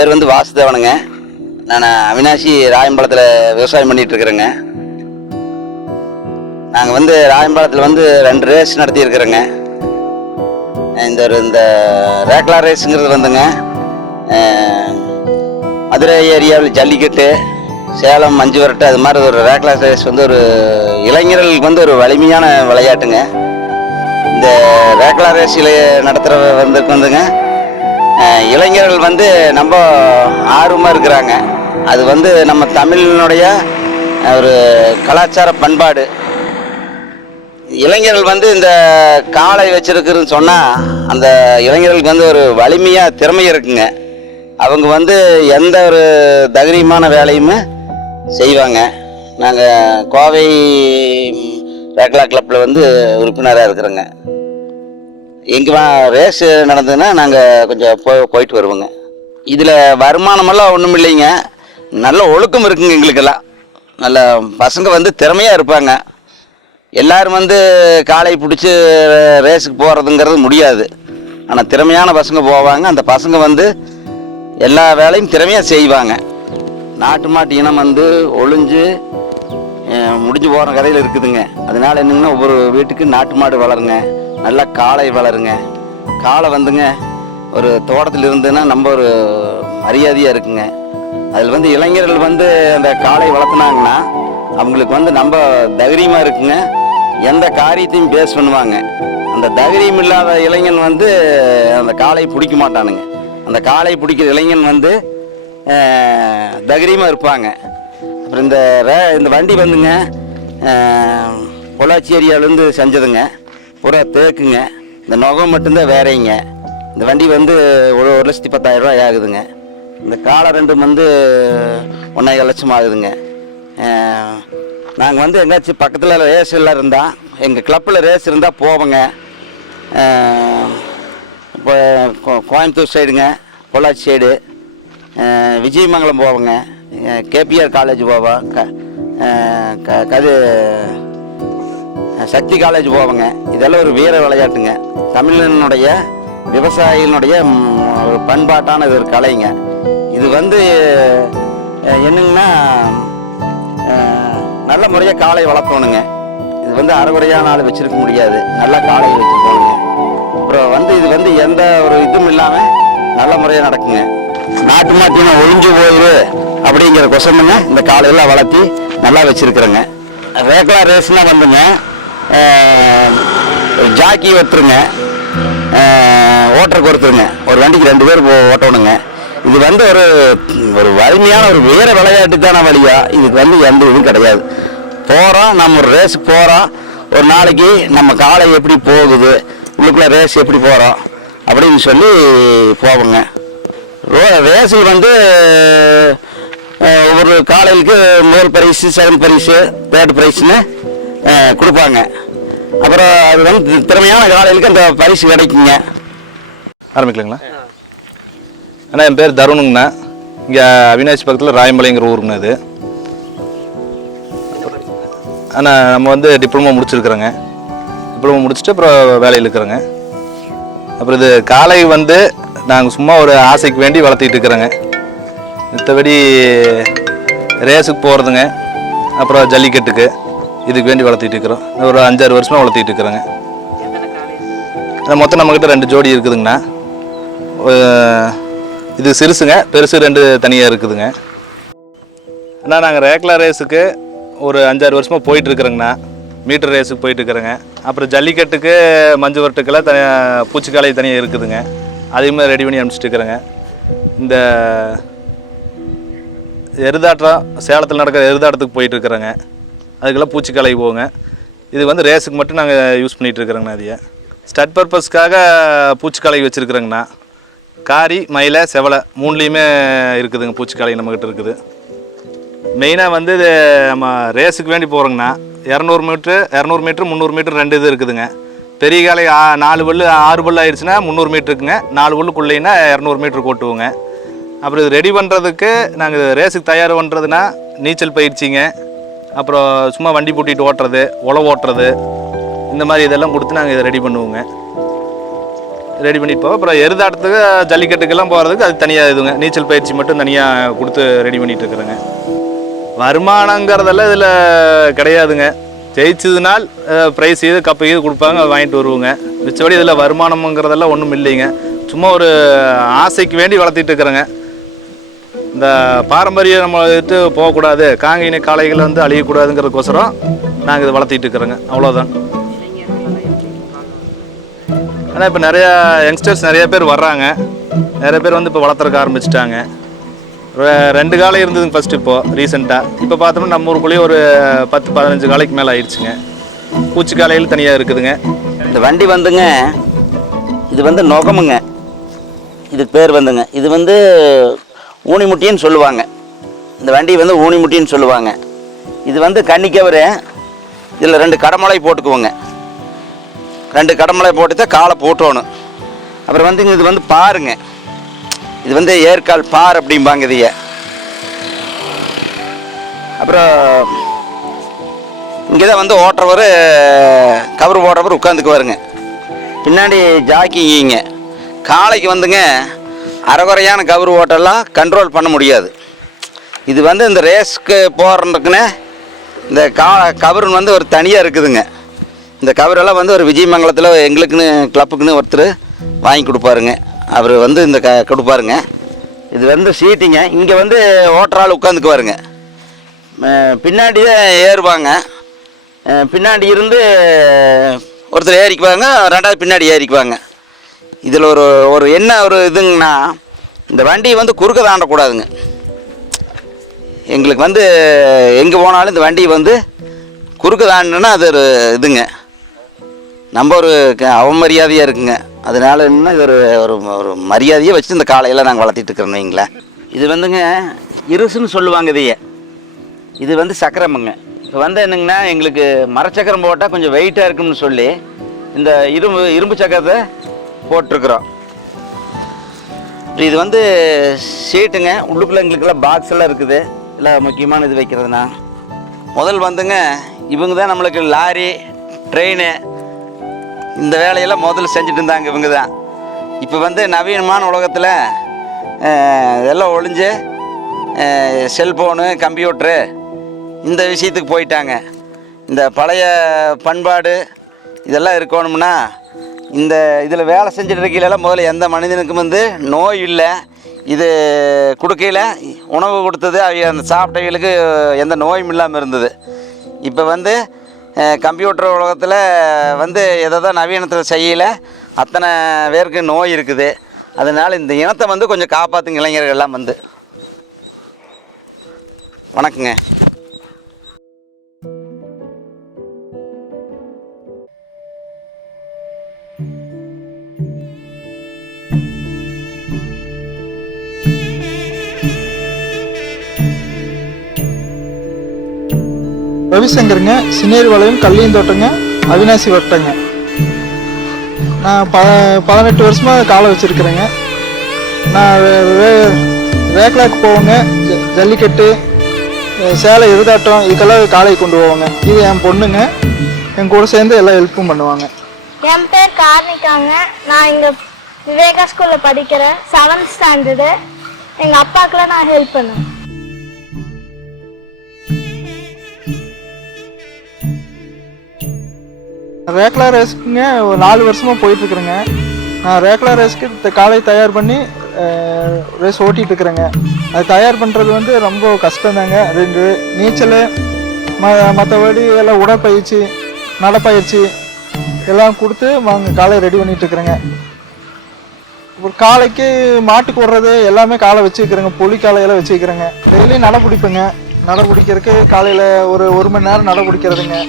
பேர் வந்து வாசுதேவனுங்க. நான் அவினாசி ராயம்பாளத்தில் விவசாயம் பண்ணிட்டு இருக்கிறேங்க. நாங்கள் வந்து ராயம்பாளத்தில் வந்து 2 ரேஸ் நடத்தியிருக்கிறோங்க. இந்த ரேக்லா ரேஸுங்கிறது வந்துங்க மதுரை ஏரியாவில் ஜல்லிக்கட்டு, சேலம் மஞ்சு விரட்டு, அது மாதிரி ஒரு ரேக்லா ரேஸ் வந்து ஒரு இளைஞர்களுக்கு வந்து ஒரு வலிமையான விளையாட்டுங்க. இந்த ரேக்லா ரேஸில் நடத்துகிற வந்துங்க இளைஞர்கள் வந்து ரொம்ப ஆர்வமாக இருக்கிறாங்க. அது வந்து நம்ம தமிழினுடைய ஒரு கலாச்சார பண்பாடு. இளைஞர்கள் வந்து இந்த காளை வச்சிருக்குன்னு சொன்னால் அந்த இளைஞர்களுக்கு வந்து ஒரு வலிமையாக திறமை இருக்குங்க. அவங்க வந்து எந்த ஒரு தைரியமான வேலையுமே செய்வாங்க. நாங்கள் கோவை ரேக்லா கிளப்பில் வந்து உறுப்பினராக இருக்கிறோங்க. எங்கே ரேஸ் நடந்ததுன்னா நாங்கள் கொஞ்சம் போயிட்டு வருவோங்க. இதில் வருமானமெல்லாம் ஒன்றும் இல்லைங்க. நல்ல ஒழுக்கம் இருக்குங்க. எங்களுக்கெல்லாம் நல்ல பசங்க வந்து திறமையாக இருப்பாங்க. எல்லோரும் வந்து காளை பிடிச்சி ரேஸுக்கு போகிறதுங்கிறது முடியாது. ஆனால் திறமையான பசங்க போவாங்க. அந்த பசங்க வந்து எல்லா வேலையும் திறமையாக செய்வாங்க. நாட்டு மாட்டு இனம் வந்து ஒளிஞ்சு முடிஞ்சு போகிற கதையில் இருக்குதுங்க. அதனால் என்னங்கன்னா ஒவ்வொரு வீட்டுக்கு நாட்டு மாடு வளருங்க, நல்லா காளை வளருங்க. காளை வந்துங்க ஒரு தோட்டத்தில் இருந்துன்னா நம்ம ஒரு மரியாதையாக இருக்குங்க. அதில் வந்து இளைஞர்கள் வந்து அந்த காளை வளர்த்துனாங்கன்னா அவங்களுக்கு வந்து நம்ம தைரியமாக இருக்குங்க. எந்த காரியத்தையும் பேஸ் பண்ணுவாங்க. அந்த தைரியம் இல்லாத இளைஞன் வந்து அந்த காளை பிடிக்க மாட்டானுங்க. அந்த காளை பிடிக்கிற இளைஞன் வந்து தைரியமாக இருப்பாங்க. அப்புறம் இந்த வண்டி வந்துங்க பொள்ளாச்சி ஏரியாவிலேருந்து செஞ்சதுங்க. பூரா தேக்குங்க. இந்த நுகம் மட்டும்தான் வேறைங்க. இந்த வண்டி வந்து 1,10,000 ரூபாய் ஆகுதுங்க. இந்த காளை ரெண்டும் வந்து 1,50,000 லட்சம் ஆகுதுங்க. நாங்கள் வந்து எங்கேயாச்சும் பக்கத்தில் ரேஸ் எல்லாம் இருந்தால், எங்கள் கிளப்பில் ரேஸ் இருந்தால் போவோங்க. இப்போ கோயம்புத்தூர் சைடுங்க, பொள்ளாச்சி சைடு, விஜயமங்கலம் போவோங்க, கேபிஆர் காலேஜ் போவோம், சக்தி காலேஜ் போவோங்க. இதெல்லாம் ஒரு வீர விளையாட்டுங்க. தமிழனுடைய விவசாயிகளுடைய ஒரு பண்பாட்டான இது ஒரு கலைங்க. இது வந்து என்னங்கன்னா நல்ல முறையாக காளை வளர்த்தோணுங்க. இது வந்து அரைகுறையான ஆள் வச்சுருக்க முடியாது. நல்லா காளையை வச்சுருக்கோணுங்க. அப்புறம் வந்து இது வந்து எந்த ஒரு இதுவும் இல்லாமல் நல்ல முறையாக நடக்குங்க. நாட்டு மாட்டின ஒழிஞ்சு போயிரு அப்படிங்கிற கொசமுங்க இந்த காளையெல்லாம் வளர்த்தி நல்லா வச்சுருக்குறேங்க. ரேக்லா ரேஸ்னால் வந்துங்க ஜாக்கி ஒருத்தருங்க, ஓட்டருக்கு ஒருத்தருங்க, ஒரு வண்டிக்கு 2 பேர் ஓட்டணுங்க. இது வந்து ஒரு வலிமையான ஒரு வீர விளையாட்டு தானே வழியா. இதுக்கு வந்து எந்த இதுவும் கிடையாது. போகிறோம், நம்ம ஒரு ரேஸுக்கு போகிறோம். ஒரு நாளைக்கு நம்ம காளை எப்படி போகுது, உள்ளுக்குள்ளே ரேஸ் எப்படி போகிறோம் அப்படின்னு சொல்லி போவோங்க. ரேஸில் வந்து ஒவ்வொரு காளைகளுக்கு முதல் பரிசு, செகண்ட் பரிசு, தேர்ட் ப்ரைஸ்னு கொடுப்பாங்க. அப்புறம் அது வந்து திறமையான காளைகளுக்கு அந்த பரிசு கிடைக்குங்க. ஆரம்பிக்கலாங்களா? அண்ணா, என் பேர் தருணுங்கண்ணா. இங்கே அவினாசி பக்கத்தில் ராயம்பாளையங்கிற ஊருங்கண்ணா இது. அண்ணா, நம்ம வந்து டிப்ளமோ முடிச்சிருக்கிறோங்க. டிப்ளமோ முடிச்சுட்டு அப்புறம் வேலையில் இருக்கிறோங்க. அப்புறம் இது காளை வந்து நாங்கள் சும்மா ஒரு ஆசைக்கு வேண்டி வளர்த்திட்டு இருக்கிறோங்க. மற்றபடி ரேஸுக்கு போகிறதுங்க, அப்புறம் ஜல்லிக்கட்டுக்கு இதுக்கு வேண்டி வளர்த்திட்டு இருக்கிறோம். ஒரு 5-6 வருஷமாக வளர்த்திட்டு இருக்கிறோங்க. மொத்தம் நம்மக்கிட்ட 2 ஜோடி இருக்குதுங்கண்ணா. இது சிறுசுங்க, பெருசு 2 தனியாக இருக்குதுங்க. அண்ணா, நாங்கள் ரேக்லா ரேஸுக்கு ஒரு 5-6 வருஷமாக போயிட்டுருக்குறோங்கண்ணா. மீட்டர் ரேஸுக்கு போயிட்டுருக்குறோங்க. அப்புறம் ஜல்லிக்கட்டுக்கு மஞ்சு வரட்டுக்கெல்லாம் தனியாக பூச்சிக்காலை தனியாக இருக்குதுங்க. அதையுமே ரெடி பண்ணி அனுப்பிச்சிட்டு இருக்கிறேங்க. இந்த எருதாட்டம், சேலத்தில் நடக்கிற எருதாட்டத்துக்கு போயிட்டுருக்குறோங்க. அதுக்கெல்லாம் பூச்சிக்காலை போங்க. இது வந்து ரேஸுக்கு மட்டும் நாங்கள் யூஸ் பண்ணிகிட்ருக்குறோங்கண்ணா. அதையே ஸ்டட் பர்பஸ்க்காக பூச்சிக்காலை வச்சுருக்குறோங்கண்ணா. காரி, மயிலை, செவலை 3லேயுமே இருக்குதுங்க. பூச்சிக்காலை நம்மக்கிட்ட இருக்குது. மெயினாக வந்து இது நம்ம ரேஸுக்கு வேண்டி போகிறோங்கண்ணா. 200 மீட்ரு, 300 மீட்ரு 2 இது இருக்குதுங்க. பெரிய காலை 4 பல்லு 6 பல்லு ஆயிடுச்சுன்னா 300 மீட்டருக்குங்க. 4 பல்லுக்குள்ளேன்னா 200 மீட்ரு கொட்டுவோங்க. அப்புறம் இது ரெடி பண்ணுறதுக்கு நாங்கள் ரேஸுக்கு தயார் பண்ணுறதுனா நீச்சல் பயிற்சிங்க, அப்புறம் சும்மா வண்டி பூட்டிட்டு ஓட்டுறது, உழவு ஓட்டுறது, இந்த மாதிரி இதெல்லாம் கொடுத்து நாங்கள் இதை ரெடி பண்ணுவோங்க. ரெடி பண்ணிட்டு போவோம். அப்புறம் எருதாட்டத்துக்கு ஜல்லிக்கட்டுக்கெல்லாம் போகிறதுக்கு அது தனியாக இதுங்க நீச்சல் பயிற்சி மட்டும் தனியாக கொடுத்து ரெடி பண்ணிட்டு இருக்கிறேங்க. வருமானங்கிறதெல்லாம் இதில் கிடையாதுங்க. ஜெயிச்சதுனால் ப்ரைஸ் இது கப்பு இது கொடுப்பாங்க, அதை வாங்கிட்டு வருவோங்க. மிச்சபடி இதில் வருமானம்ங்கிறதெல்லாம் ஒன்றும் இல்லைங்க. சும்மா ஒரு ஆசைக்கு வேண்டி வளர்த்திட்டு இருக்கிறேங்க. இந்த பாரம்பரியம் நம்ம விட்டு போகக்கூடாது, காங்கினி காளைகளை வந்து அழியக்கூடாதுங்கிறதுக்கோசரம் நாங்கள் இதை வளர்த்திட்டு இருக்கிறோங்க. அவ்வளோதான். ஆனால் இப்போ நிறையா யங்ஸ்டர்ஸ் நிறைய பேர் வர்றாங்க. நிறைய பேர் வந்து இப்போ வளர்த்துறக்க ஆரம்பிச்சிட்டாங்க. 2 காளை இருந்ததுங்க ஃபஸ்ட்டு. இப்போது ரீசெண்டாக இப்போ பார்த்தோம்னா நம்ம ஊருக்குள்ளேயே ஒரு 10-15 காளைக்கு மேலே ஆயிடுச்சுங்க. பூச்சி காளைகள் தனியாக இருக்குதுங்க. இந்த வண்டி வந்துங்க, இது வந்து நொகமுங்க, இதுக்கு பேர் வந்துங்க. இது வந்து ஊனிமுட்டின்னு சொல்லுவாங்க. இந்த வண்டி வந்து ஊனிமுட்டின்னு சொல்லுவாங்க. இது வந்து கன்னிக்கவர். இதில் 2 கடமலை போட்டுக்குவோங்க. 2 கடமலை போட்டு தான் காலை போட்டோணும். அப்புறம் வந்துங்க இது வந்து பாருங்க, இது வந்து ஏற்கால் பார் அப்படிம்பாங்க இதைய. அப்புறம் இங்கே தான் வந்து ஓட்டுறவர், கவர் ஓட்டுறவர் உட்காந்துக்குவாருங்க. பின்னாடி ஜாக்கிங்க. காளைக்கு வந்துங்க அரைகுறையான கவர் ஓட்டெல்லாம் கண்ட்ரோல் பண்ண முடியாது. இது வந்து இந்த ரேஸ்க்கு போகிறதுக்குன்னு இந்த கவர் வந்து ஒரு தனியாக இருக்குதுங்க. இந்த கவரெல்லாம் வந்து ஒரு விஜயமங்கலத்தில் எங்களுக்குன்னு கிளப்புக்குன்னு ஒருத்தர் வாங்கி கொடுப்பாருங்க. அவர் வந்து இந்த கொடுப்பாருங்க. இது வந்து சீட்டிங்க. இங்கே வந்து ஓட்டரால் உட்காந்துக்குவாருங்க. பின்னாடி தான் ஏறுவாங்க. பின்னாடி இருந்து ஒருத்தர் ஏறிக்குவாங்க, 2வது பின்னாடி ஏறிக்குவாங்க. இதில் ஒரு என்ன ஒரு இதுங்கன்னா, இந்த வண்டி வந்து குறுக்க தாண்டக்கூடாதுங்க. எங்களுக்கு வந்து எங்கே போனாலும் இந்த வண்டி வந்து குறுக்க தாண்டினா அது ஒரு இதுங்க, நம்ம ஒரு அவமரியாதையாக இருக்குங்க. அதனால என்ன இது ஒரு மரியாதையை வச்சு இந்த காளையெல்லாம் நாங்கள் வளர்த்திட்டு இருக்கிறோம் வைங்களேன். இது வந்துங்க இருசுன்னு சொல்லுவாங்க இதையே. இது வந்து சக்கரமுங்க. இப்போ வந்து என்னங்கன்னா, எங்களுக்கு மரச்சக்கரம் போட்டால் கொஞ்சம் வெயிட்டாக இருக்குன்னு சொல்லி இந்த இரும்பு சக்கரத்தை போட்டிருக்குறோம். இது வந்து சீட்டுங்க. உள்ளுக்குள்ளே எங்களுக்கெல்லாம் பாக்ஸ் எல்லாம் இருக்குது. எல்லாம் முக்கியமான இது வைக்கிறதுனா முதல் வந்துங்க இவங்க தான் நம்மளுக்கு லாரி ட்ரெயின் இந்த வேலையெல்லாம் முதல்ல செஞ்சுட்டு இருந்தாங்க. இவங்க தான் இப்போ வந்து நவீனமான உலகத்தில் எல்லாம் ஒழிஞ்சு செல்ஃபோனு கம்ப்யூட்ரு இந்த விஷயத்துக்கு போயிட்டாங்க. இந்த பழைய பண்பாடு இதெல்லாம் இருக்கணும்னா இந்த இதில் வேலை செஞ்சுட்டு இருக்கையிலலாம் முதல்ல எந்த மனிதனுக்கும் வந்து நோய் இல்லை. இது கொடுக்கையில் உணவு கொடுத்தது அந்த சாப்பிட்டவங்களுக்கு எந்த நோயும் இல்லாமல் இருந்தது. இப்போ வந்து கம்ப்யூட்டர் உலகத்தில் வந்து எதை தான் நவீனத்தில் செய்யலை, அத்தனை பேருக்கு நோய் இருக்குது. அதனால் இந்த இனத்தை வந்து கொஞ்சம் காப்பாற்றுங்க இளைஞர்கள் எல்லாம் வந்து. வணக்கங்க. ரவிசங்கருங்க, சின்னேரிபாளையம், கல்லியந்தோட்டங்க, அவினாசி வட்டங்க. நான் 18 வருஷமாக காளை வச்சுருக்கிறேங்க. நான் ரேக்லாக்கு போவேங்க, ஜல்லிக்கட்டு, சேலை எருதாட்டம் இதுக்கெல்லாம் காளை கொண்டு போவாங்க. இது என் பொண்ணுங்க, என் கூட சேர்ந்து எல்லாம் ஹெல்ப்பும் பண்ணுவாங்க. என் பேர் கார்னிகாங்க. நான் இங்கே விவேகா ஸ்கூலில் படிக்கிறேன், 7th ஸ்டாண்டர்டு. எங்கள் அப்பாவுக்குலாம் நான் ஹெல்ப் பண்ணுவேன். ரேக்லா ரேஸுக்குங்க ஒரு 4 வருஷமாக போயிட்டுருக்குறேங்க. நான் ரேக்லா ரேஸுக்கு காளை தயார் பண்ணி ரேஸ் ஓட்டிகிட்டு இருக்கிறேங்க. அது தயார் பண்ணுறது வந்து ரொம்ப கஷ்டம்தாங்க. 2 நீச்சல் மற்றபடி எல்லாம் உடற்பயிற்சி, நடப்பயிற்சி எல்லாம் கொடுத்து நாங்கள் காளை ரெடி பண்ணிகிட்ருக்குறேங்க. ஒரு காளைக்கு மாட்டுக்கு விடுறது எல்லாமே காளை வச்சுக்கிறேங்க. புலி காளையெல்லாம் வச்சுக்கிறேங்க. டெய்லியும் நடை பிடிப்பேங்க. நடை பிடிக்கிறதுக்கு காலையில் ஒரு மணி நேரம் நடை பிடிக்கிறதுங்க.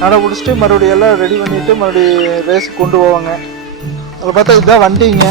நடை பிடிச்சிட்டு மறுபடியும் எல்லாம் ரெடி பண்ணிவிட்டு மறுபடியும் ரேஸுக்கு கொண்டு போவாங்க. அதில் பார்த்தா இதுதான் வண்டிங்க.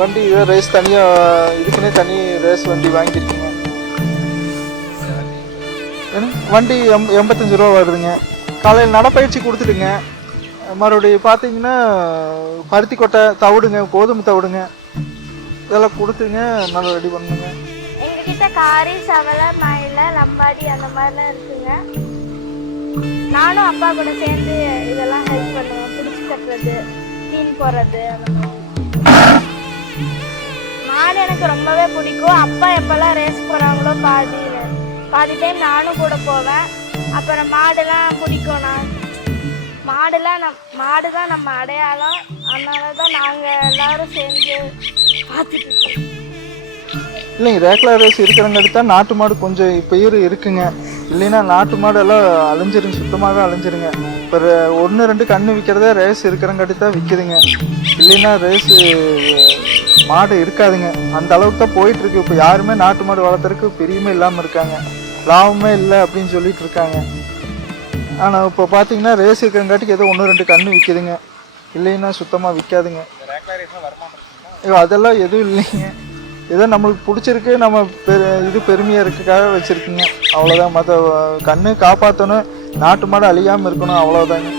வண்டி இதை ரேஸ் தனியாக இதுக்குன்னே தனி ரேஸ் வண்டி வாங்கியிருக்குங்க. வண்டி 85 ரூபா வருதுங்க. காலையில் நடைப்பயிற்சி கொடுத்துட்டுங்க. மறுபடியும் பார்த்தீங்கன்னா பருத்தி கொட்டை தவிடுங்க, கோதுமை தவிடுங்க இதெல்லாம் கொடுத்துங்க, நல்லா ரெடி பண்ணுங்க. எங்ககிட்ட காரி, சவலை, மயில, லம்பாடி அந்த மாதிரிலாம் இருக்குங்க. நானும் அப்பா கூட சேர்ந்து இதெல்லாம் ஹெல்ப் பண்ணுவேன். பிடிச்சி கட்டுறது, தீன் போடுறது அந்த மாதிரி. மாடு எனக்கு ரொம்பவே பிடிக்கும். அப்பா எப்போல்லாம் ரேஸ் போகிறாங்களோ பாதி டைம் நானும் கூட போவேன். அப்புறம் மாடுலாம் பிடிக்கும். மாடு தான் நம்ம அடையாளம். அதனால தான் நாங்கள் எல்லாரும் சேர்ந்து பார்த்துட்டு இருக்கோம். இல்லைங்க, ரேக்லா ரேஸ் இருக்கிறங்காட்டி தான் நாட்டு மாடு கொஞ்சம் பெயர் இருக்குங்க. இல்லைன்னா நாட்டு மாடு எல்லாம் அழிஞ்சிருங்க, சுத்தமாக அழிஞ்சிருங்க. இப்போ 1-2 கன்று விற்கிறதே ரேஸ் இருக்கிறங்காட்டி தான் விற்கிதுங்க. இல்லைன்னா ரேஸு மாடு இருக்காதுங்க. அந்த அளவுக்கு தான் போயிட்டுருக்கு. இப்போ யாருமே நாட்டு மாடு வளர்த்துறதுக்கு பெரியமே இல்லாமல் இருக்காங்க, லாபமே இல்லை அப்படின்னு சொல்லிட்டு இருக்காங்க. ஆனால் இப்போ பார்த்தீங்கன்னா ரேஸ் இருக்கிறங்காட்டிக்கு ஏதோ 1-2 கன்று விற்கிதுங்க, இல்லைன்னா சுத்தமாக விற்காதுங்க. ஐயோ அதெல்லாம் எதுவும் இல்லைங்க. ஏதோ நம்மளுக்கு பிடிச்சிருக்கு, நம்ம இது பெருமையாக இருக்குக்காக வச்சுருக்குங்க, அவ்வளோதான். மற்ற கன்று காப்பாற்றணும், நாட்டு மாடு அழியாமல் இருக்கணும், அவ்வளோதாங்க.